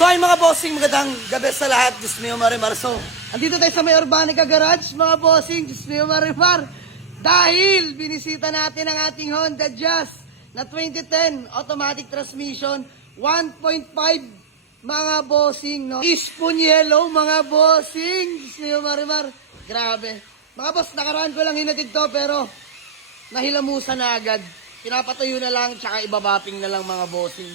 So ay mga bossing, magandang gabi sa lahat. Diyos mio Marimar. So, andito tayo sa may Urbanica Garage, mga bossing. Diyos mio Marimar. Dahil binisita natin ang ating Honda Jazz na 2010 automatic transmission 1.5 mga bossing, no? Spoon yellow, mga bossing. Diyos mio Marimar. Grabe. Mga boss, nakaraan ko lang hinatid to pero nahilamusan na agad. Pinapatuyo na lang, tsaka ibabapping na lang mga bossing.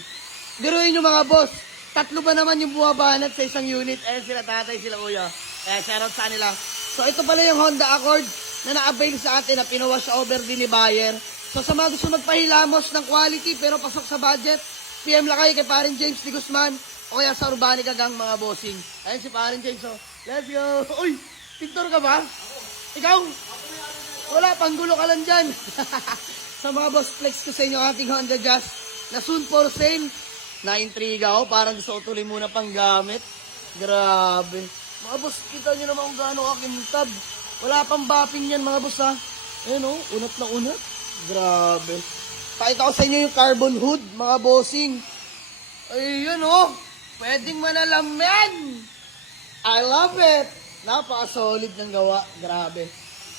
Biruin nyo mga boss, tatlo ba naman yung bumabanat sa isang unit? Ayan sila tatay, sila kuya. Kaya shoutout sa nila. So ito pala yung Honda Accord na na-avail sa atin na pinawash over din ni buyer. So sa mga gusto magpahilamos ng quality pero pasok sa budget, PM lang kayo kay Parin James Di Guzman o kaya sa Urbanica Gang mga bossing. Ayan si Parin James, oh. Let's go! Uy! Pintor ka ba? Ikaw? Wala, panggulo ka lang dyan. Sa mga boss, flex ko sa inyo ating Honda Jazz na soon for sale. Na-intriga ako, parang gusto ko tuloy muna pang gamit. Grabe. Mga boss, kita nyo naman kung gaano kakintab. Wala pang bapping yan mga boss ha. Ayan o, unat na unat. Grabe. Pakita ko sa inyo yung carbon hood, mga bossing. Ayun o, pwedeng manalaman. I love it. Napaka-solid ng gawa. Grabe.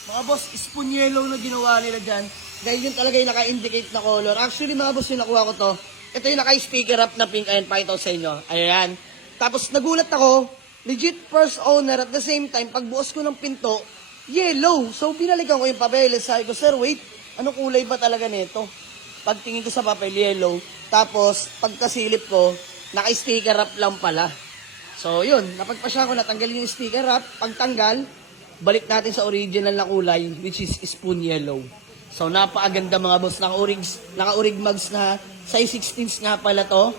Mga boss, spoon yellow na ginawa nila dyan. Dahil yun talaga yung naka-indicate na color. Actually mga boss, yung nakuha ko to. Ito yung naka-speaker up na pink. Ayan, pakita ko sa inyo. Ayan. Tapos nagulat ako, legit first owner at the same time, pagbuos ko ng pinto, yellow. So binalikan ko yung papel. Sabi ko, sir, wait, anong kulay ba talaga nito? Pagtingin ko sa papel, yellow. Tapos pagkasilip ko, naka-sticker up lang pala. So yun, napagpasya ko, natanggalin yung sticker up. Pagtanggal, balik natin sa original na kulay, which is spoon yellow. So napakaganda mga boss, naka-urig mags na size 16 nga pala to.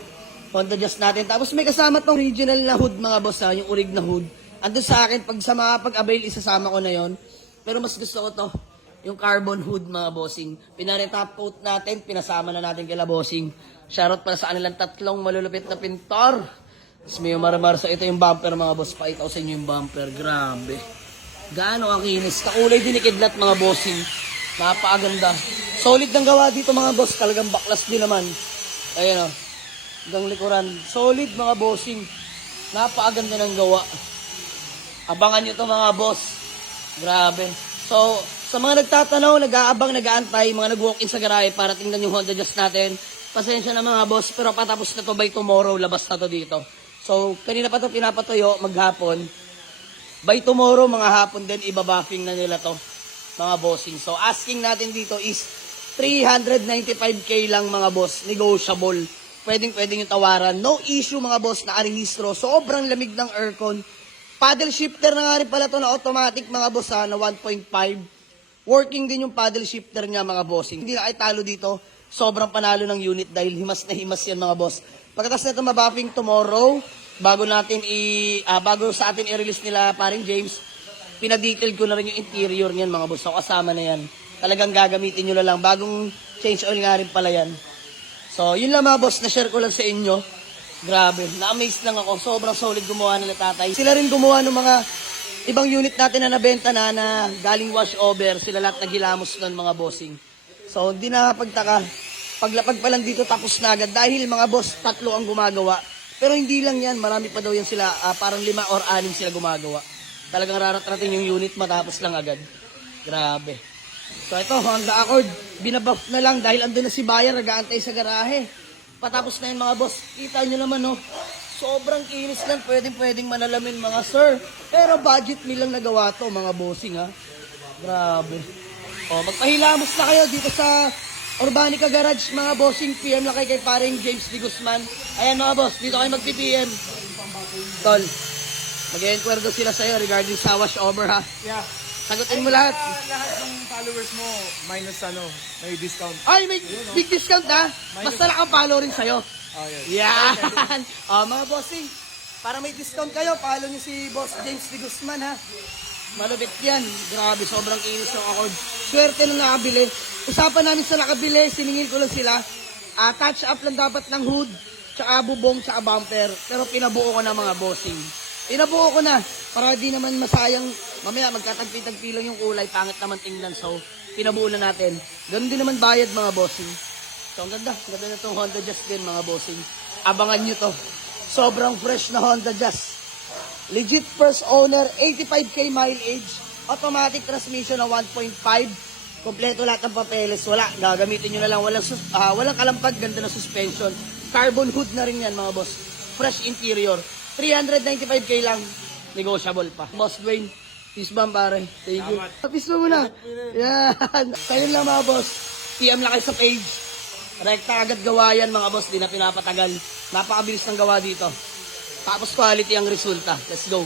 Honda Jazz natin. Tapos may kasama tong original na hood mga boss ha, yung urig na hood. Andun sa akin, pag sa mga pag-avail, isasama ko na yon. Pero mas gusto ko to, yung carbon hood mga bossing. Pinare-top coat natin, pinasama na natin kila bossing. Shoutout pala sa kanilang tatlong malulupit na pintor. Tapos may maramar sa ito yung bumper mga boss. Pakita ko sa inyo yung bumper. Grabe. Gaano ang kinis. Kakulay din ikidlat mga bossing. Napakaganda. Solid ng gawa dito mga boss. Talagang baklas din naman. Ayan o. Hanggang likuran. Solid mga bossing. Napakaganda ng gawa. Abangan nyo to mga boss. Grabe. So, sa mga nagtatanaw, nag-aabang, nag-aantay, mga nag-walk-in sa garahe para tingnan yung Honda Jazz natin. Pasensya na mga boss. Pero patapos na to by tomorrow. Labas na to dito. So, kanina pa to pinapatuyo maghapon. By tomorrow, mga hapon din, ibabuffing na nila to, mga bossing. So, asking natin dito is 395k lang, mga boss. Negotiable. Pwedeng yung tawaran. No issue, mga boss, nakarehistro. Sobrang lamig ng aircon. Paddle shifter na nga rin pala to na automatic, mga boss, ha, na 1.5. Working din yung paddle shifter niya, mga bossing. Hindi na kayo talo dito. Sobrang panalo ng unit dahil himas na himas yan, mga boss. Pagkatapos na ito mabuffing tomorrow, bago sa atin i-release nila paring James, pinadetail ko na rin yung interior niyan mga boss. So kasama na yan. Talagang gagamitin nyo na lang. Bagong change oil nga rin pala yan. So yun lang mga boss, na-share ko lang sa inyo. Grabe, na-amaze lang ako. Sobrang solid gumawa nila tatay. Sila rin gumawa ng mga ibang unit natin na nabenta na galing wash over. Sila lahat naghilamos nun mga bossing. So hindi nakapagtaka. Paglapag pa lang dito tapos na agad. Dahil mga boss, 3 ang gumagawa. Pero hindi lang yan, marami pa daw yan sila, parang 5 or 6 sila gumagawa. Talagang raratratin yung unit matapos lang agad. Grabe. So ito, Honda Accord, binabuff na lang dahil andun na si buyer, nag-aantay sa garahe. Patapos na yun mga boss, kita nyo naman no, sobrang kinis lang, pwedeng manalamin mga sir. Pero budget nilang nagawa to mga bossing ha. Grabe. O, magpahilamos na kayo dito sa Urbanica Garage, mga bossing. PM lang kay paring James Di Guzman. Ayan mga boss, dito kayo magpi-PM. Tol, mag-enquire daw sila sa'yo regarding sa wash over ha. Yeah. Sagutin mo lahat. Lahat ng followers mo, minus may discount. Ay, may big discount ha. Basta nakapalo rin sa'yo. Oh, Yan. Mga bossing, para may discount kayo, follow niyo si Boss James Di Guzman ha. Malupit yan. Grabe, sobrang kinis ng Accord. Swerte na nakabili. Usapan namin sa nakabili, siningil ko lang sila. Touch up lang dapat ng hood, tsaka bubong, tsaka bumper. Pero pinabuo ko na mga bossing. Pinabuo ko na, para di naman masayang, mamaya magkatagpi-tagpi lang yung kulay, pangit naman tingnan. So, pinabuo na natin. Ganun din naman bayad mga bossing. So, ang ganda na itong Honda Jazz din mga bossing. Abangan nyo to. Sobrang fresh na Honda Jazz. Legit first owner, 85k mileage, automatic transmission na 1.5, kompleto lahat ng papeles, wala, gagamitin nyo na lang, walang kalampag, ganda na suspension, carbon hood na rin yan mga boss, fresh interior, 395k lang, negotiable pa. Boss Dwayne, peace bomb pare, thank you. Peace bomb muna, yan, sa'yo lang mga boss, PM lang kayo sa page, rekta agad gawa yan mga boss, di na pinapatagal, napakabilis ng gawa dito. Tapos quality ang resulta. Let's go.